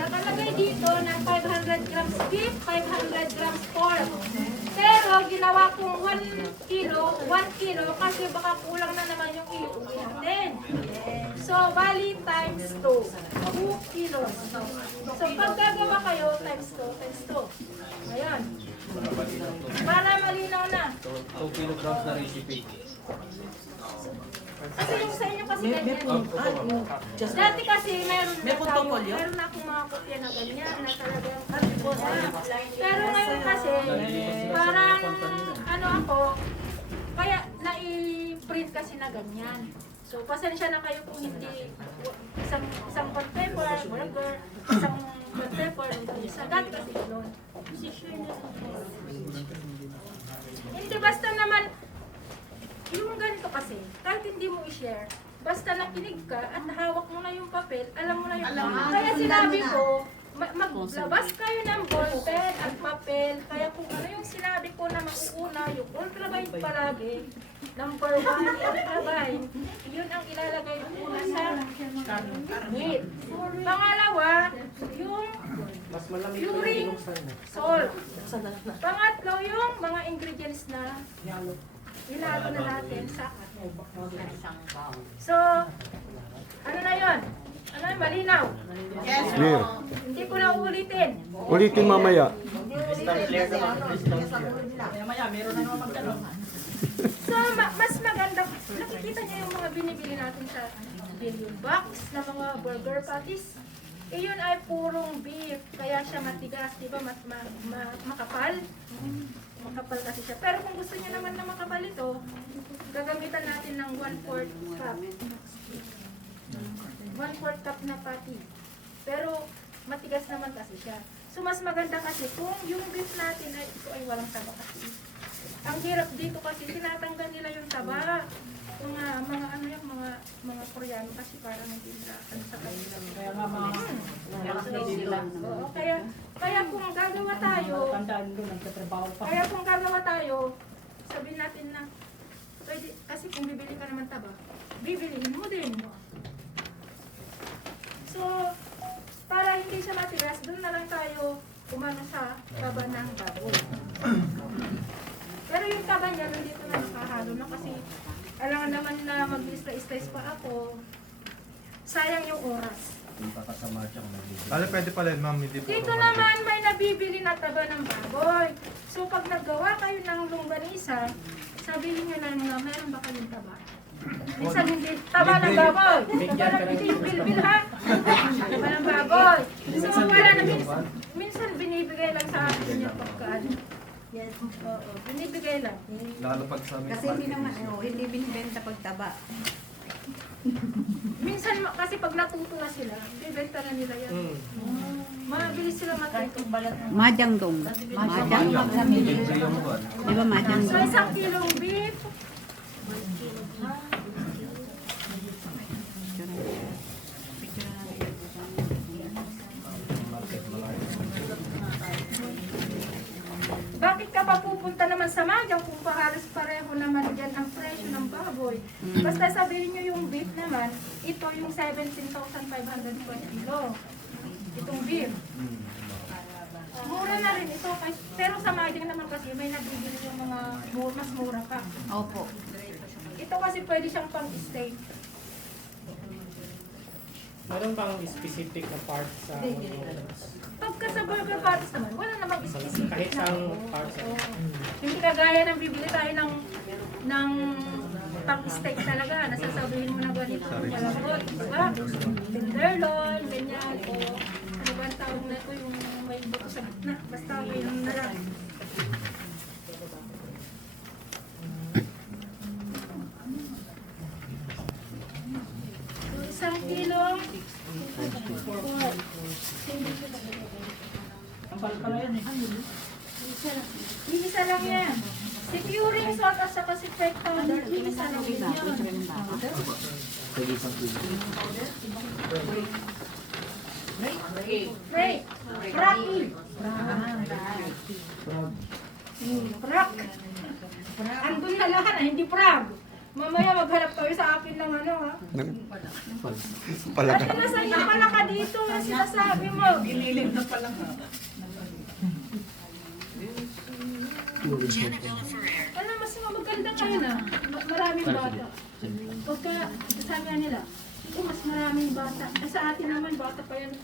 nakalagay dito na 500 grams beef, 500 grams pork. Pero ginawa kong 1 kilo kasi baka kulang na naman yung iuwi natin. So, bali times 2. 2 kilos. So, pag gagawa kayo, times 2. Ayan. Para malinaw na. 2 kilograms na recipe. Kasi yung sa inyo kasi ganyan. Dati kasi meron na akong mga kopya na ganyan na talagang artibo na. Pero ngayon kasi parang ano ako, kaya na-print kasi na ganyan. So pasensya na kayo kung hindi isang bond paper, burger, isang bond paper, isa dati kasi gano'n. Hindi basta naman yung ganito kasi, kahit hindi mo i-share, basta nakinig ka at hawak mo na yung papel, alam mo na yung kaya sinabi ko, maglabas kayo ng ballpen at papel. Kaya kung ano yung sinabi ko na mauuna, yung ultrabind palagi, number 1 ultrabind, yun ang ilalagay una sa meat. Pangalawa, yung ring salt. Pangatlo, yung mga ingredients na ilalo na natin sa atin. So, ano na yun? Ano na, malinaw? Yes, Clear. Hindi ko na ulitin. Ulitin mamaya. So, mas maganda, nakikita niyo yung mga binibili natin sa billion box na mga burger patties. Eh, yun ay purong beef, kaya siya matigas, di ba? Makapal. Makapal kasi siya. Pero kung gusto niyo naman na makapal ito, gagamitan natin ng 1/4 cup. 1/4 cup na patty. Pero matigas naman kasi siya. So mas maganda kasi kung yung beef natin ay ito ay walang taba kasi. Ang hirap dito kasi tinatanggal nila yung taba. Mga ano yung mga Koreano kasi parang hindi nila ano sa kanila. Kaya nga mga Oo, kaya kung gagawa tayo, tandaan doon, nagtatrabaho pa. kaya kung gagawa tayo, sabihin natin na pwede, kasi kung bibili ka naman taba, bibilihin mo din. So, para hindi siya matigas, doon na lang tayo umano sa taba ng baboy. Pero yung taba niya, dito na nakahalo na kasi alam naman na mag-stress pa ako. Sayang yung oras. Ano pwede pala yun, ma'am? Hindi po Dito naman may nabibili na taba ng baboy. So pag naggawa kayo ng longganisa, sabihin nyo lang na meron ba kayong taba? Minsan hindi. Taba ng baboy. Taba ng bilbil ha? Taba ng baboy. So wala na minsan binibigay lang sa akin yung pagkaan. Yes. Oo, binibigay lang. Lalo pag sa amin. Kasi hindi naman, hindi binibenta pagtaba. Minsan kasi pag natuto na sila, bibenta na nila yan. Mabilis sila matuto. Majang dong. Majang. Di ba majang So dong? 1 kilong beef, bakit ka pa pupunta naman sa Magyang kung halos pareho naman dyan ang presyo ng baboy? Basta sabihin nyo yung beef naman, ito yung 17,500 per kilo. Itong beef. Mura na rin ito. Pero sa Magyang naman kasi may nabibili yung mga mas mura pa. Opo. Ito kasi pwede siyang pang-steak. Meron bang specific na part sa Pagka sa burger patties naman, wala namang specific kahit na. sa part sa Hindi kagaya ng bibili tayo ng pang-steak talaga. Nasasabihin mo na ganito, malambot, diba? Tenderloin, ganyan. O ano ba ang tawag na ito, yung may buto sa gitna. Basta may yung nalang. So, 1 kilong pork. Ambal pala yan eh. Iisa lang yan. Securing salt at saka si fake powder, iisa lang yun. Ray, Rocky. Rock. Andun na lahat, hindi frog. Mamaya maghanap kayo sa akin ng ano ha. At nasa iyo pala ka dito, yung sinasabi mo. Ililim na pala ka. Ano, mas maganda kayo na. Maraming bata. Pagka, sabi nga nila, mas maraming bata. Sa atin naman, bata pa yan.